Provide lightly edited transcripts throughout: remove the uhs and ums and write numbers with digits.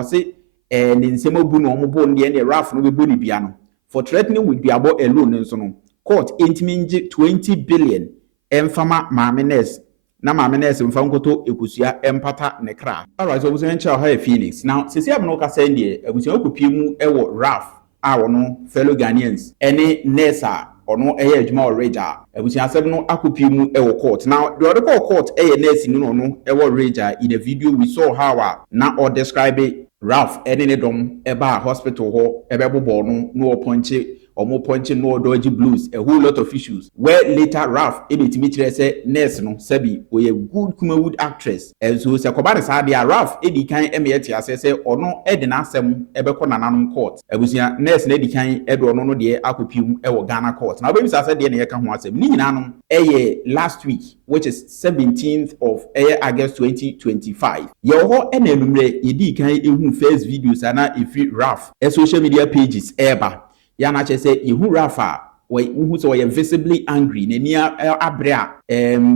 was it and in Semo Buno Mobon the end Ralph no Buni Biano for threatening with Biabo alone and so on. Court intimate 20 billion Enfama Mamines. Na Mamines and Fangoto Ekusia Empata Nekra. Alright, so we say Phoenix. Now, since you have no Cassendia, we say Okupimu Ewo Ralph, our no fellow Ghanaians, any Nessa or no Juma or Raja. We say no Akupimu Ewo Court. Now, the other court Ness no Ewo Raja in the video we saw how now or describe it Ralph Adom Eba Hospital Hall Ebebo Bono no Ponche. Or more punching no dodgy blues, a whole lot of issues. Where later Ralph Dimitri said, Nurse no Sebi, we a good Kumawood actress. And so Sakobana Sadia Ralph Eddie Kine Emiatia says, or no Edina Sem Ebekon court. I was here Nurse Lady Kine Edward no dear Akupum Ewo Ghana court. Now, baby, I said, Dear Yakan Ninanum, last week, which is 17th of August 2025. Your whole enemy, Edi Kine who first videos and if Ralph, a social media pages ever. Yana say you Rafa who so visibly angry near abrea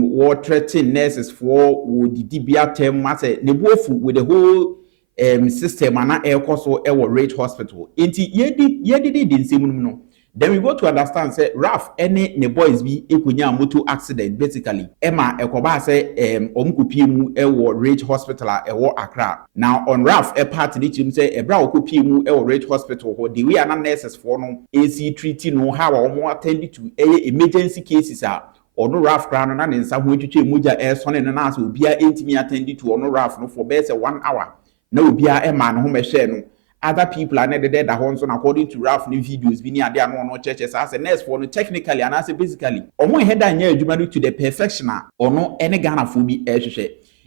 war threatening nurses for would the DBA term matter the both with the whole system and air cost or rate hospital. Inti yedi didn't see no. Then we go to understand say Ralph any ne boys be ekunya motor accident basically. Emma Ekoba say omukupimu ewo rate hospital ewo Accra. Now on Ralph a part the team say ebra okupimu ewo rate hospital ho the we are nurses for no AC treating no how omo attend to emergency cases or no Ralph crown and in some way to change muja air son and as will be intimi attended to or no Ralph no for best 1 hour. No be a man home share no. Other people are not dead at home, according to Ralph new videos, being there no churches as a nurse for no technically and as a basically. Or more head and year to the perfection or no any Ghana fubi air.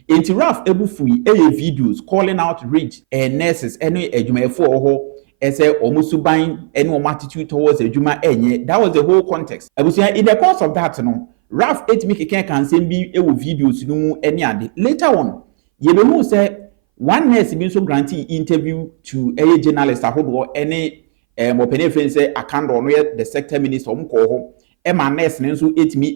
Into Ralph Ebufui videos calling out rich and nurses any ejuma for as a almost buying any attitude towards a juma enye. That was the whole context. I was saying in the course of that, no, Ralph ate me can send me videos no any other. Later on, you know say. One nurse been so granting interview to a journalist or any open friend say I can't honor the sector minister home. Emma nurse nenso ate me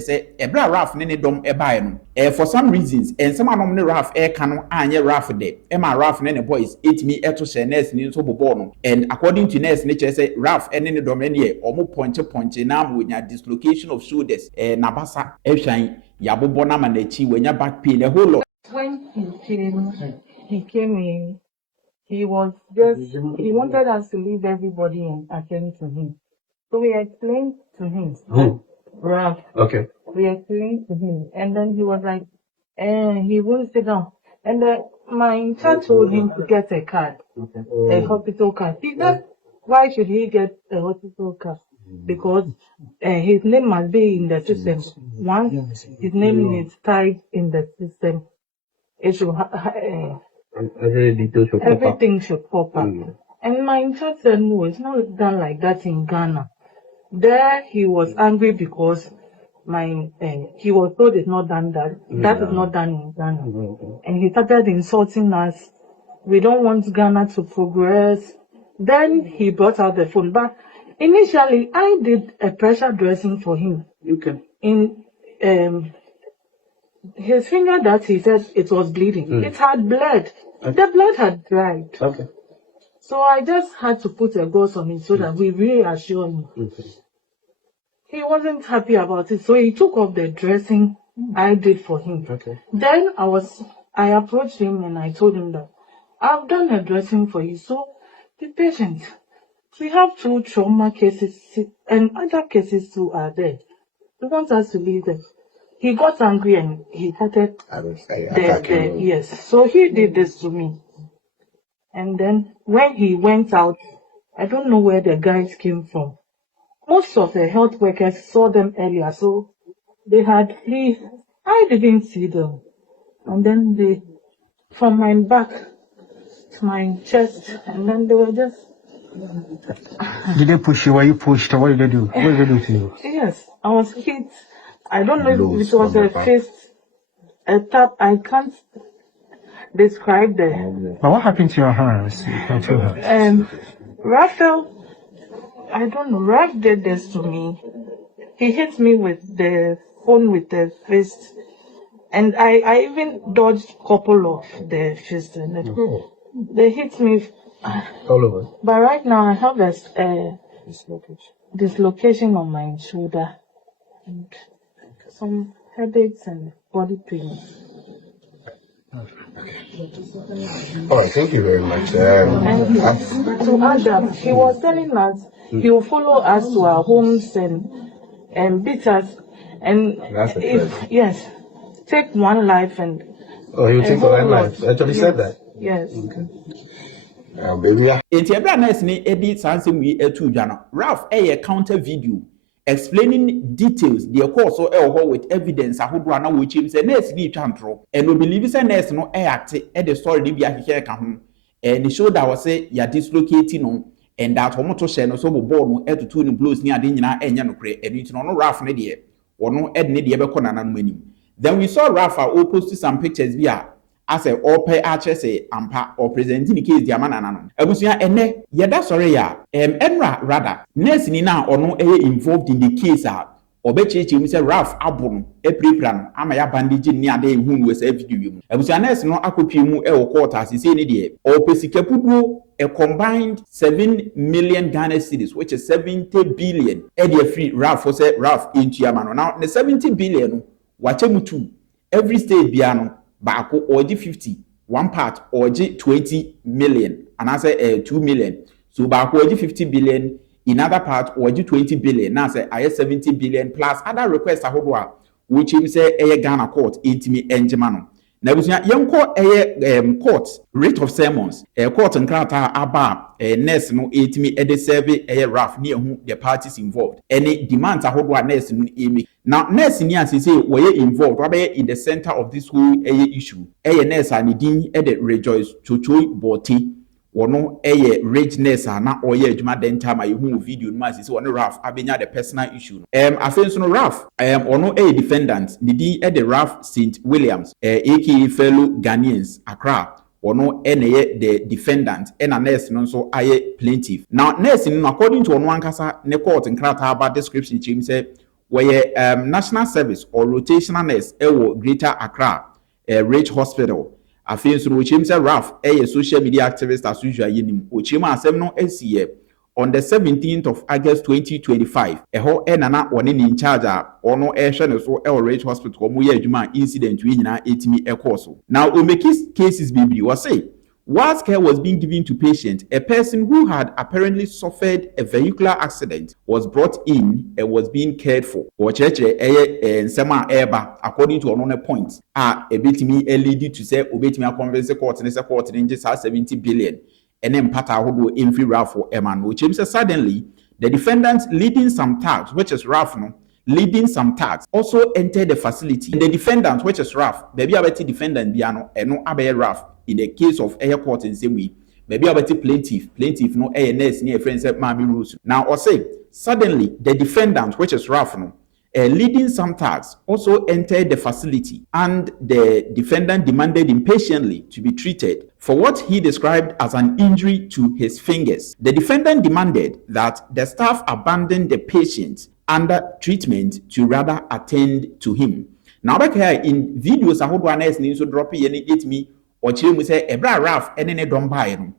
say ebra Ralph nene dom ebae no. For some reasons and some anomne Ralph can anye Ralph de. Emma Ralph nene boys ate me to share nurse nenso bobo. And according to nurse nature say Ralph nene dom ene omo ponche na with your dislocation of shoulders nabasa shine yabobo na manechi when your back pain a whole lot. When he came in, he wanted us to leave everybody and attend to him. So we explained to him. Ralph. Okay. We explained to him. And then he was like, he wouldn't sit down. And my intern told him to get a card, a hospital card. Why should he get a hospital card? Because his name must be in the system. Once his name is tied in the system, it should everything should pop up. And my intern said, no, it's not done like that in Ghana. There he was angry because he was told it's not done that. That is not done in Ghana. And he started insulting us. We don't want Ghana to progress. Then he brought out the phone. But initially, I did a pressure dressing for him. In his finger that he said it was bleeding. It had bled. The blood had dried. So I just had to put a gauze on it so that we reassure him. He wasn't happy about it, so he took off the dressing I did for him. Then I approached him and I told him that I've done a dressing for you, so be patient. We have 2 trauma cases and other cases too are there. We want us to leave them. He got angry and he started yes. So he did this to me. And then when he went out, I don't know where the guys came from. Most of the health workers saw them earlier, so they had flee. I didn't see them. And then they, from my back to my chest, and then they were just... Did they push you? Were you pushed? Or what did they do? What did they do to you? Yes, I was hit. I don't know if it was a fist, a tap. I can't describe the... But what happened to your hands? Raphael, I don't know. Raph did this to me. He hit me with the phone with the fist. And I even dodged a couple of the fists. They hit me All over. but right now I have a dislocation on my shoulder and some headaches and body pains. All right, thank you very much. And to Adom, he was telling us he will follow us to our homes and beat us. And if take one life and he'll take one life. Actually said that. Yes. Baby. Enti ebra nice ni edi sansem wi etu dwa no. Ralph counter video explaining details the course so with evidence ahodo na wo chim say nurse ni twa ntro and no believe say nurse no act the story ni bia hihye ka ho and the show that was say ya dislocating no and that omoto share no so bobo no etutu ni blows ni ade nyina enye no kre enu ti no Ralph ne de wono ed ne de be ko nana no anim. Then we saw Ralph post some pictures via as a ope say ampa or presenting the case the manana no abusia ene yeda sorry ya enra rather nurse ni na ono involved in the case obechechi say Ralph abon prepare no ama ya bandage ni ade hu no say video mu abusia nurse no akopie mu court as say ni de opesikapuduo a combined 7 million Ghana cedis, which is 70 billion free Ralph for say Ralph into yamano. Now the 70 billion wachemutu every state biano Bako oji 50, one part oji 20 million, and I say 2 million. So Bako oji 50 billion, in other part oji 20 billion. Now say I 70 billion plus other requests ahodoa, which him say Ghana court intimi enjemano. Na busunya yenko court rate of sermons court nkrata aba nurse no intimi serve Ralph ni ehu the parties involved any demands ahodoa nurse no emi. Now, nurse ni say were involved, rather in the center of this whole issue. Nurse and din rejoice chocho boti. Wono rage nurse na oye juma denta ma yehu video no say wono Ralph abenya the personal issue. Afen so no Ralph ono defendant the din Ralph St. Williams aka fellow Ghanaians Accra. Ono the defendant and nurse no so aye plaintiff. Now nurse no according to ono ankasa ne court nkrata about description chim say where national service or rotational nurse Greater Accra Rage Hospital. Afia so which him say Ralph social media activist as usual yenim ochima asem no SCA on the 17th of August 2025 eho enana one in charge ono ehwe so Rage Hospital omo ye adwuma incident we nyina etimi ekoso. Now o make cases baby was say whilst care was being given to patient, a person who had apparently suffered a vehicular accident was brought in and was being cared for. According to another point, a bit me lead to say, obey me a convince court and a court in 70 billion. And then Pata who in free Ralph for Eman, which says suddenly the defendant leading some tags, which is Ralph, leading some tags, also entered the facility. The defendant, which is Ralph, baby abeti defendant Biano, and no abe Ralph. In the case of air court in same way, maybe about plaintiff no ANS near friends at Mami rules. Now or say suddenly the defendant, which is Ralph, leading some tags, also entered the facility, and the defendant demanded impatiently to be treated for what he described as an injury to his fingers. The defendant demanded that the staff abandon the patient under treatment to rather attend to him. Now back here in videos, I hope one else needs to drop it and it me. Or chile say ebra Ralph ene don buy no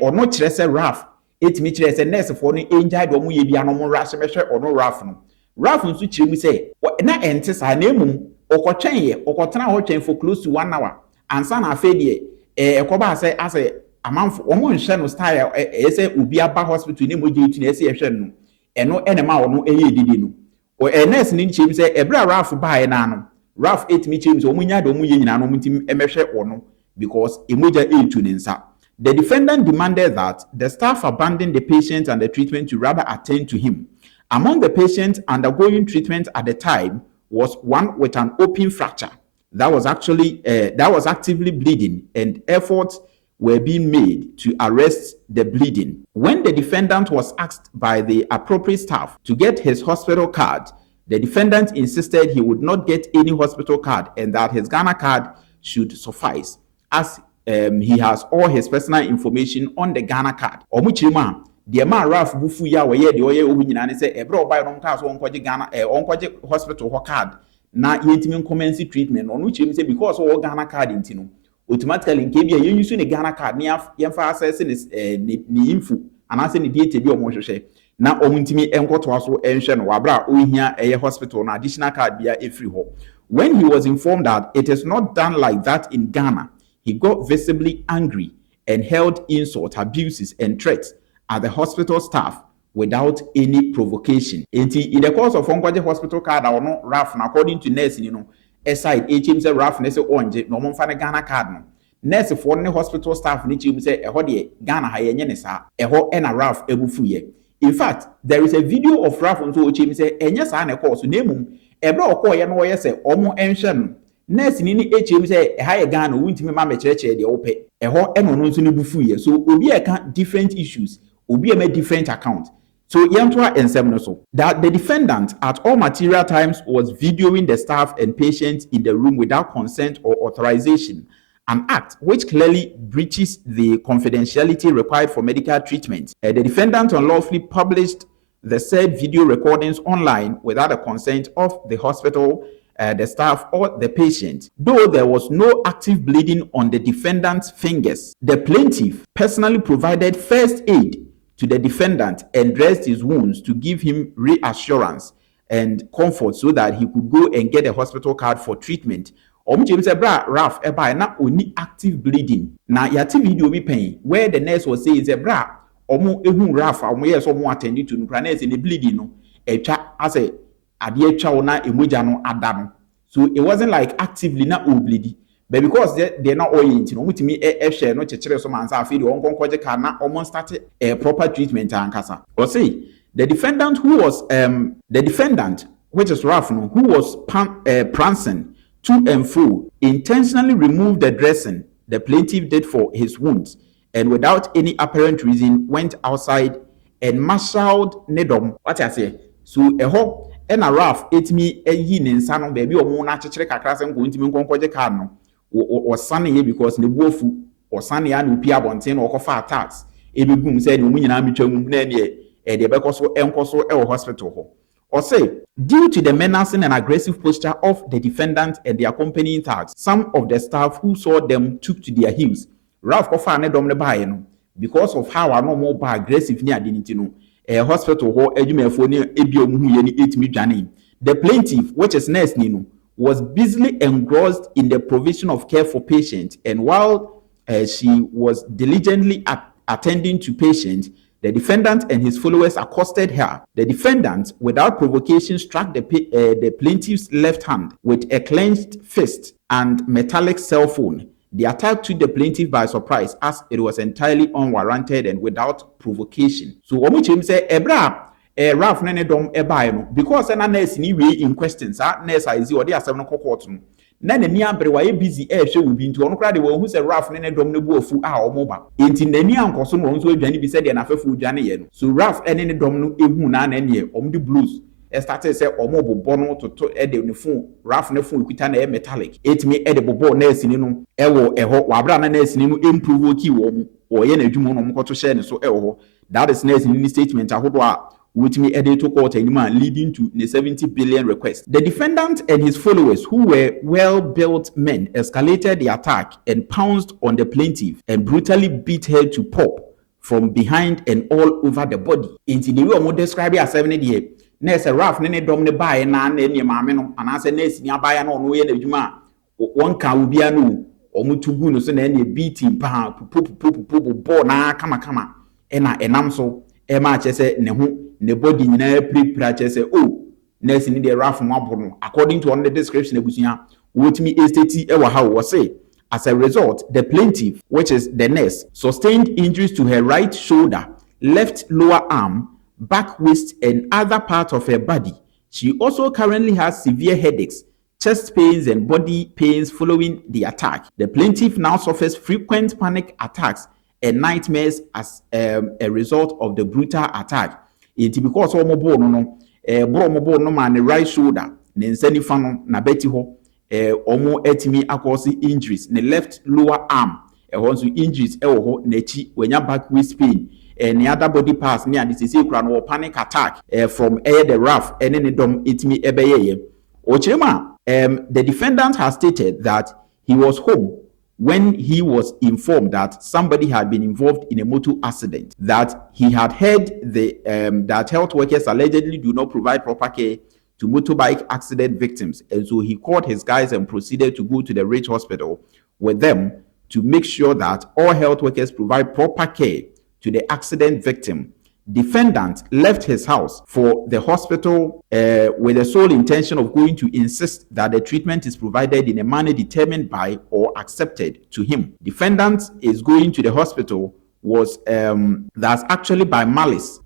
or no kire say Ralph etimi kire say nurse for no enjai do mu ye bia no mo rush mehwe or no Ralph no Ralph nso kire mu say na ente sa na emum okotwen ye okotena ho twen for close to 1 hour ansa na afa de ekoba say ase amanfo omo nhwe no style say obi aba hospital ni mo je tu na say ehwe no eno enema ono eye didi no o nurse ni kire mu say ebra Ralph buy na no Ralph etimi kire mu say omo nya do mu ye nyina no mutim emehwe ono because emoja intuninsa. The defendant demanded that the staff abandon the patient and the treatment to rather attend to him. Among the patients undergoing treatment at the time was one with an open fracture that was actively bleeding, and efforts were being made to arrest the bleeding. When the defendant was asked by the appropriate staff to get his hospital card, the defendant insisted he would not get any hospital card and that his Ghana card should suffice, as he has all his personal information on the Ghana card. Omuchima, the man Ralph Bufu ya weye de oye ohu nyina ne se ebro buy no card so onkoje Ghana onkoje hospital ho card na yentimi commence treatment onu chim say because o Ghana card ntino automatically nke bia yen use ne Ghana card ne yen fa access ne info anase ne data bi omo hwehwe na omuntimi enkoto aso enhwe no wabra ohia hospital na additional card bia free ho. When he was informed that it is not done like that in Ghana, he got visibly angry and held insult, abuses, and threats at the hospital staff without any provocation. In the course of Onkwaje hospital card, or no RAF, according to nurse, aside, HM say RAF, nurse orange, no one find a Ghana card. No. Nurse for the hospital staff, HM say, Ghana hayenesa, a RAF ebufuye. In fact, there is a video of RAF on HM say, yes, I course, name Ebra okoye no ye se omo enhwe no nurse ni HM say e ha ye Ghana wuntimi ma mechereche de ope eho eno no nso ne bufuye so obi e ka different issues obi e ma different account so yentwa ensem no so that the defendant at all material times was videoing the staff and patients in the room without consent or authorization, an act which clearly breaches the confidentiality required for medical treatment. The defendant unlawfully published the said video recordings online without the consent of the hospital, the staff, or the patient. Though there was no active bleeding on the defendant's fingers, the plaintiff personally provided first aid to the defendant and dressed his wounds to give him reassurance and comfort so that he could go and get a hospital card for treatment. James Ebra Raf eba na only active bleeding. Na yati video bi pen where the nurse was saying Ebra omo ehun Raf omo yes omo attending to nukra na the bleeding no etwa ase ade etwa na emoja no ada no. So it wasn't like actively na o bleeding. But because they're not all in, share no chechere so man sa feel on konkoje ka na omo start a proper treatment ankasa. Or say the defendant which is Raf no who was prancing to and fro intentionally removed the dressing the plaintiff did for his wounds and without any apparent reason went outside and marshaled Nedom. What I say? So a hope and a Raf ate me a yin in son baby or moon actually crass and going to me concoje cardinal or sunny because the wofu or sunny and Pia Bontin or Kofa attacks. Ebi boom said, Women are mutual name a debecoso and coso el hospital. Or say, due to the menacing and aggressive posture of the defendant and the accompanying thugs, some of the staff who saw them took to their heels. Ralph Kofa and Adom Lebaino, because of how I know more aggressive near Dinitino, a hospital or Ejumefone Ebiom 8 million. The plaintiff, which is nurse Nino, was busily engrossed in the provision of care for patients, and while she was diligently attending to patients, the defendant and his followers accosted her. The defendant, without provocation, struck the plaintiff's left hand with a clenched fist and metallic cell phone. The attack took the plaintiff by surprise as it was entirely unwarranted and without provocation. So, Omuchim say, Ebra, Ralph Nenedom Ebaino, because an nurse in questions, nurse I see or they are 7 o'clock. Nane ni abre wa busy show will be into on crowd who say Ralph Nene Dom no bo fu a omoba. Enti nani ankoso no nso adwane bi said na afefu adwane ye no. So Ralph ene Dom no ehu na na ne the blues. Started say omo bobo no to e de ne phone Ralph ne phone kuta na metallic. Etimi e de bobo na asini no e wo eho wabra na asini no improve ki wo mo. Wo ye na adwumo no mkoto share ne so e wo. That is na asini statement ahodo a with me editor court and leading to the 70 billion request. The defendant and his followers, who were well-built men, escalated the attack and pounced on the plaintiff and brutally beat her to pulp from behind and all over the body. In the way we describe it as 70 nurse Ralph nene dom ne bae na ne maame no anase nurse ni abae na ono ye na adwuma won ka obia no omutugu no so na ne beating pa popo na kama ena enam so ema chese ne ho ne body nyina prepare chese oh nurse ni the Ralph mabo no according to on the description ebusia wotimi estate e wa ha wo say as a result the plaintiff, which is the nurse, sustained injuries to her right shoulder, left lower arm, back, waist, and other parts of her body. She also currently has severe headaches, chest pains, and body pains following the attack. The plaintiff now suffers frequent panic attacks and nightmares as a result of the brutal attack. It because omo no man the right shoulder, ne nsani fa no na beti ho omo etimi akosi injuries, ne left lower arm, also injuries ho nechi wenya back waist pain. And the other body parts near this is a panic attack from the Ralph and then the dom itimi ebeye. Ochema, the defendant has stated that he was home when he was informed that somebody had been involved in a motor accident, that he had heard that health workers allegedly do not provide proper care to motorbike accident victims. And so he called his guys and proceeded to go to the Rich Hospital with them to make sure that all health workers provide proper care to the accident victim. Defendant left his house for the hospital with the sole intention of going to insist that the treatment is provided in a manner determined by or accepted to him. Defendant is going to the hospital was that's actually by malice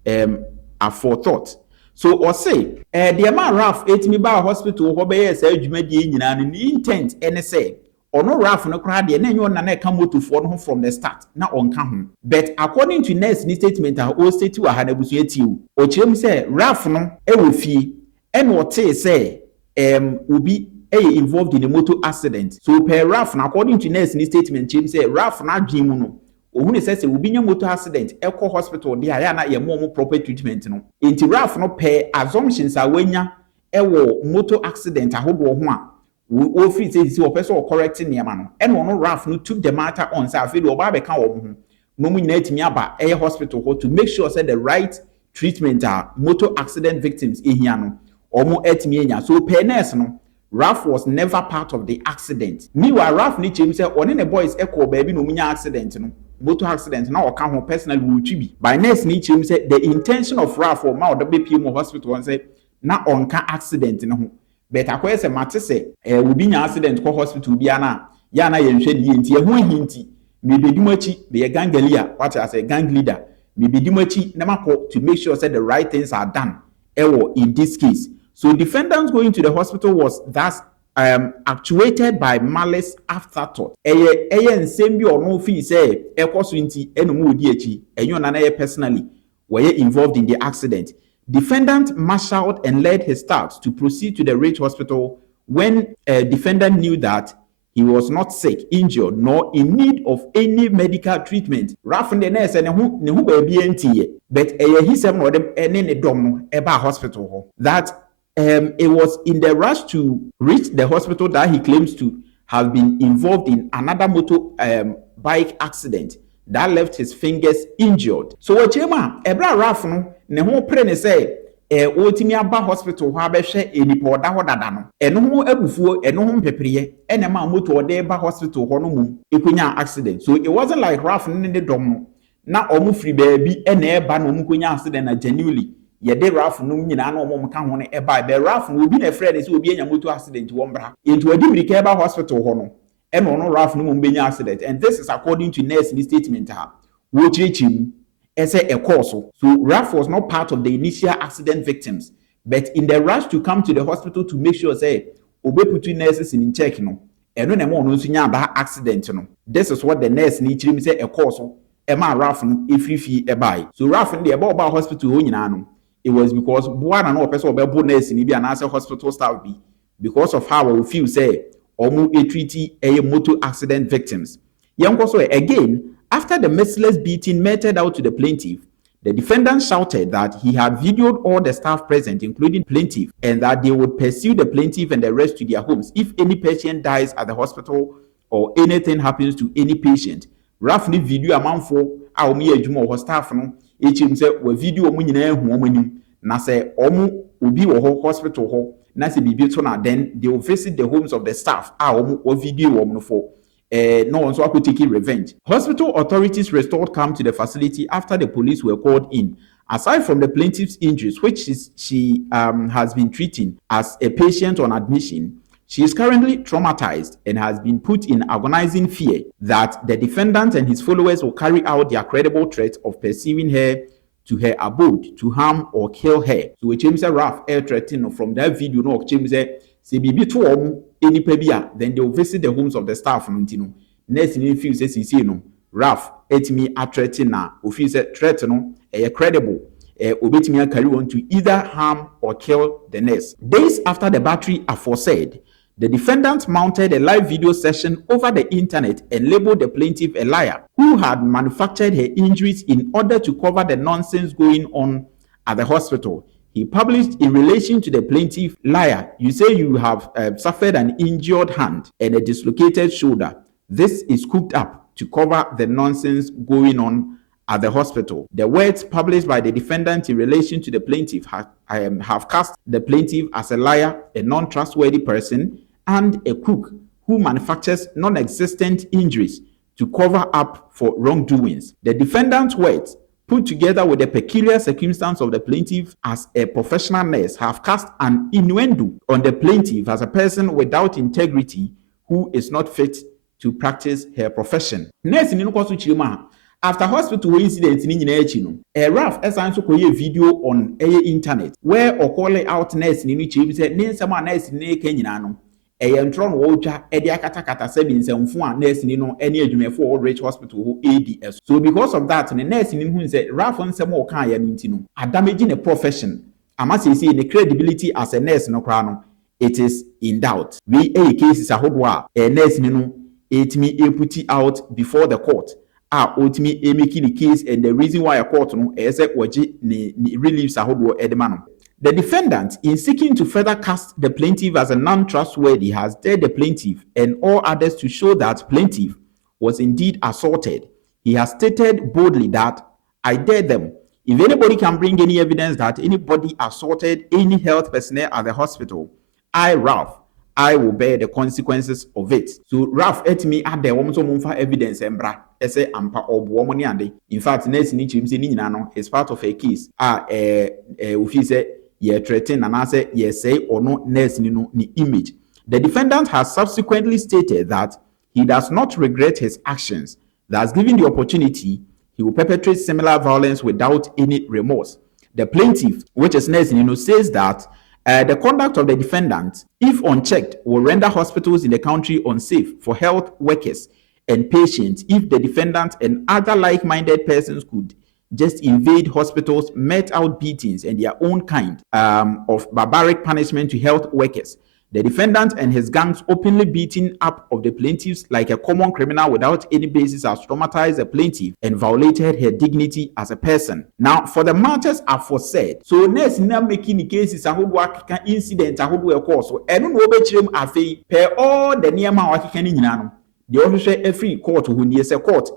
aforethought. So or say the man Raf etimi ba hospital ho be yes adwumadi nyina no intent ene say ono Raf no kra de na enyo na na ka motofo no from the start na onka ho. But according to nurse ni statement o state wa ha na busu etiwu o kirem say Raf no e wo fie ene o te say obi involved in a motor accident. So per Raf na according to nurse ni statement kirem say Raf na adwin mu no ohun say obi nya motor accident ekọ hospital dey aya na ye mo proper treatment no enti Raf no per assumptions a wanya ewo motor accident ahodo ho a o free say o person correcting niam no and no Raf no took the matter on say afeli oba be ka wo ho no mu nyina timi aba hospital ho to make sure say the right treatment are motor accident victims ehia no omo etimi enya. So per nurse no Raf was never part of the accident. Meanwhile Raf ni chem say one the boys ekọ baby no mu nya accident no motor accident now or come personally will be by nurse ni chim say the intention of Raf or ma the BPM hospital and say na onka accident no but akwese say mate say will be nya accident ko hospital bia na ya na ye nhwe ni enti e ho hinti me bedimachi be gang leader what I say gang leader me bedimachi na mako to make sure say the right things are done in this case. So defendants going to the hospital was thus actuated by malice afterthought. Eye nsem bi ono fi say ekoso nti enomu odi achi enyo na na personally were involved in the accident. Defendant marshaled and led his staff to proceed to the Rich Hospital when defendant knew that he was not sick, injured, nor in need of any medical treatment. Rafin the nurse and who baby enti but he said no dem ene dom eba hospital ho that it was in the rush to reach the hospital that he claims to have been involved in another motor bike accident that left his fingers injured. So what chema ebra Raf no ne ho pre ne say otimi aba hospital ho abehwe enipa oda ho dada no eno ho abufuo eno ho mpepere ene ma motor oda eba hospital ho no mu ekunya accident. So it wasn't like Raf ne de dom no na omu free baby ene eba no mu kunya accident na genuinely ye de Raf no nyina na omo ka ho ne eba be Raf no obi na friend say obi anya motor accident wo mbra into adi mirika eba hospital ho no eno no Raf no mu benya accident. And this is according to nurse in statement ha wo chichim ese ekoso. So Raf was not part of the initial accident victims, but in the rush to come to the hospital to make sure say obeputu nurses in check no eno na mo no nso nya ba accident no. This is what the nurse ni chirim say ekoso ema Raf no efrifi ebai. So Raf no de eba oba hospital ho nyina no it was because buana no person obebo nurse ni bi anase hospital staff bi because of how we feel say omu treaty motor accident victims. Yanko again, after the merciless beating meted out to the plaintiff, the defendant shouted that he had videoed all the staff present, including plaintiff, and that they would pursue the plaintiff and the rest to their homes if any patient dies at the hospital or anything happens to any patient. Roughly video amount for our mere jumo staff no him say we video omu nyina hu omu nim na say omu obi wo hospital ho na say bibi to na then they will visit the homes of the staff omu o video omu no for no one so taking revenge. Hospital authorities restored calm to the facility after the police were called in. Aside from the plaintiff's injuries, which she has been treating as a patient on admission, she is currently traumatized and has been put in agonizing fear that the defendant and his followers will carry out their credible threat of pursuing her to her abode to harm or kill her. So we change Raf air threatening from that video. No, change say bibi to enipa bia then they will visit the homes of the staff no ntino next ni feel say no Raf etimi threaten na ofi say threat no credible obetimi carry on to either harm or kill the nurse. Days after the battery aforesaid, the defendant mounted a live video session over the internet and labeled the plaintiff a liar who had manufactured her injuries in order to cover the nonsense going on at the hospital. He published in relation to the plaintiff, liar, you say you have suffered an injured hand and a dislocated shoulder. this is cooked up to cover the nonsense going on at the hospital. The words published by the defendant in relation to the plaintiff have cast the plaintiff as a liar, a non-trustworthy person, and a crook who manufactures non-existent injuries to cover up for wrongdoings. The defendant's words, put together with the peculiar circumstance of the plaintiff as a professional nurse, have cast an innuendo on the plaintiff as a person without integrity who is not fit to practice her profession. Nurse ni no kwaso chirima after hospital incident ni nyina achi no Raf esan so koye video on internet where or call out nurse ni no chirima say ne nsem a nurse ni ka nyina no ntro no wotwa edi akatakata sebi nsemfo a nurse ni no ene adwumefo o rich hospital ho ADS. So because of that the nurse ni hu say Raf nsem o kan ya no nti no adamage ne profession ama say the credibility as a nurse no kra no it is in doubt. We cases ahodwa a nurse ni no etimi put out before the court ultimately making the case, and the reason why a court no relieves ahodwo edema. The defendant, in seeking to further cast the plaintiff as a non-trustworthy, has dared the plaintiff and all others to show that plaintiff was indeed assaulted. He has stated boldly that, I dare them, if anybody can bring any evidence that anybody assaulted any health personnel at the hospital, Ralph, I will bear the consequences of it. So Ralph et me at the woman's evidence embra ese ampa obuomoni ande. In fact, nurse ni chimse ni nyina is part of a case. Officer ye threaten and answer ye say or no nurse ni image. The defendant has subsequently stated that he does not regret his actions. Thus, given the opportunity, he will perpetrate similar violence without any remorse. The plaintiff, which is nurse says that the conduct of the defendant, if unchecked, will render hospitals in the country unsafe for health workers and patients if the defendant and other like-minded persons could just invade hospitals, met out beatings and their own kind of barbaric punishment to health workers. The defendant and his gangs openly beating up of the plaintiffs like a common criminal without any basis has traumatized the plaintiff and violated her dignity as a person. Now, for the matters aforesaid, so next now making the cases a incident a course so and no obechirem afei per all the niema wakika ni nyina no the official every court who near a court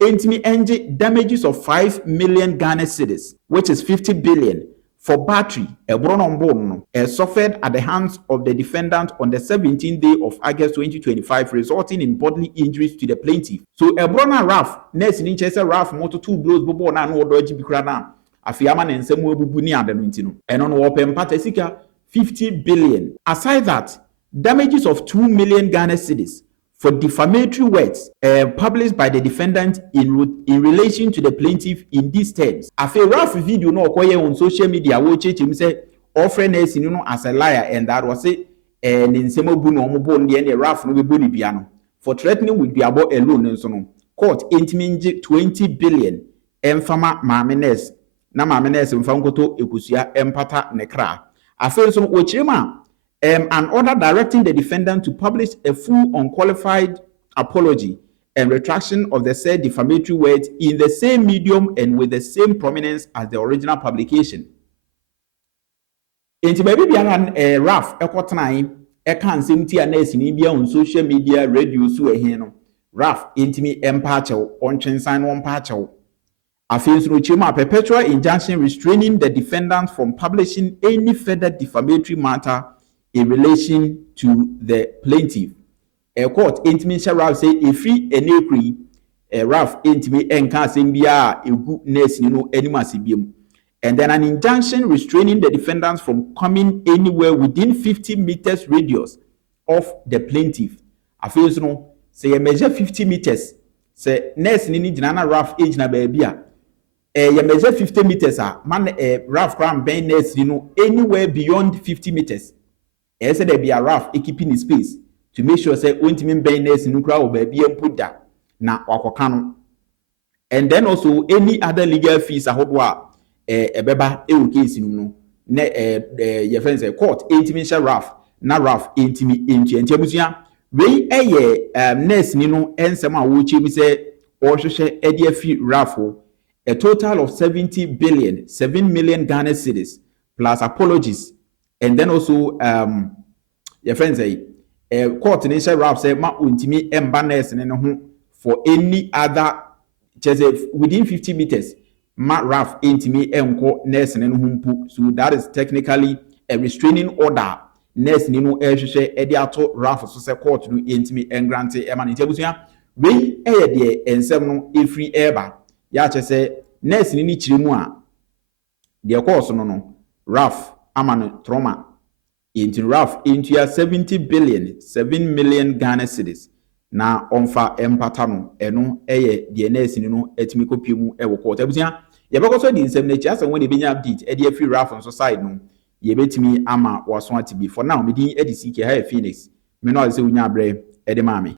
entimi enje damages of 5 million Ghana cedis, which is 50 billion. For battery, suffered at the hands of the defendant on the 17th day of August 2025, resulting in bodily injuries to the plaintiff. So, Ebrona Raf, next in Chester Raf, motor 2 blows, Bobo, and no dodgy Bikrana, Afia and Samuel Bubuni and the Nintino, and on open Patesica, 50 billion. Aside that, damages of 2 million Ghana cedis for defamatory words published by the defendant in relation to the plaintiff in these terms. After Ralph video no okoye on social media which him say offering us as a liar and that was it and in nsemo bu no omobo ne Ralph no be boni bia no for threatening with biabo alone nso no court entimi 20 billion emfama mamenes na mamenes mfankoto ekusua empata nekra. After nso no ochirema an order directing the defendant to publish a full unqualified apology and retraction of the said defamatory words in the same medium and with the same prominence as the original publication. Enti baby biara Raf ekotnai eka nsem ti anesi ni bia on social media radio so ehin no Raf entimi empa achew ontwensan no empa achew afenso no chema perpetual injunction restraining the defendant from publishing any further defamatory matter in relation to the plaintiff. A court intimi Ralph say efi enekri Ralph intimi enka sembia egu nurse no animasibiem. And then an injunction restraining the defendants from coming anywhere within 50 meters radius of the plaintiff. Afenso no say measure 50 meters. Say nurse ni jinana Ralph age na baabia. You measure 50 meters man Ralph cram ben nurse anywhere beyond 50 meters. Said there be a Ralph keeping his space to make sure say won't be nurse in crowd or baby and put that na wakokano. And then also any other legal fees a hodwa beba case no your friends say court intimate Ralph na Ralph intimi entiabusia we nurse ni no ensem a wo chi say or hwehwe edie Ralph a total of 70 billion 7 million Ghana cedis plus apologies. And then also, your friends say, court ne say rap say ma ontimi emba nurse ne ho for any other just within 50 meters ma raf entimi enko nurse ne ho mpu. So that is technically a restraining order nurse ni no ehwehwe e de ato raf so say court no entimi engrante e ma ne tiabusua we de ensem no efri eba ya che say nurse ni chirimu a de course no raf amano trauma into raf into 70 billion 7 million Ghana cedis na onfa empata no eno eye de nurse ni no etimi kopiemu e wo court abusia ye be so di nsem na chi asan when e benya update e de afri raf on so side no ye betimi ama waso atibi for now me din edisi ke ha Phoenix me no say unya abre e de maame